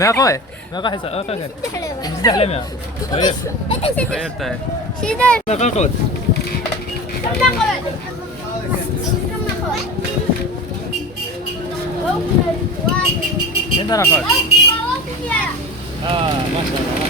Meeqo حساب أخذ مزدح لما غيرت meeqa qood عندنا qood ما شاء الله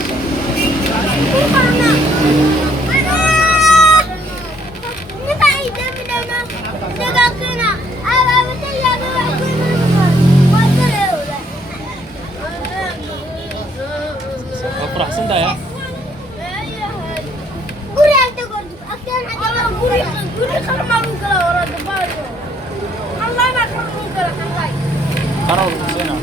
افرح سندا يا قرار سنة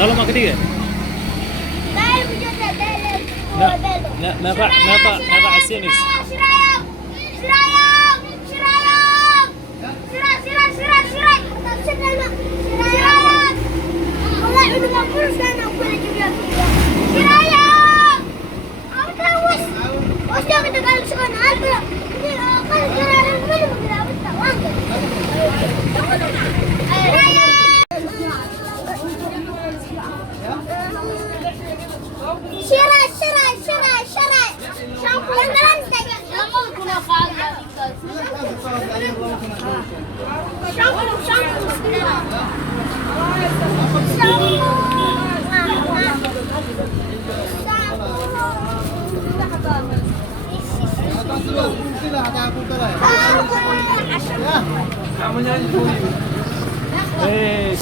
dalam mak ketiga نقع السينس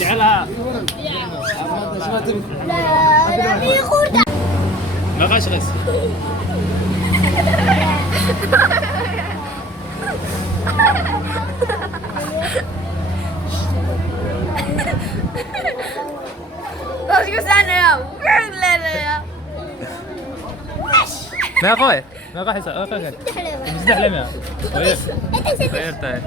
جعلها ما غاش غس meeqo حساب أخذ مزدح لما غيرت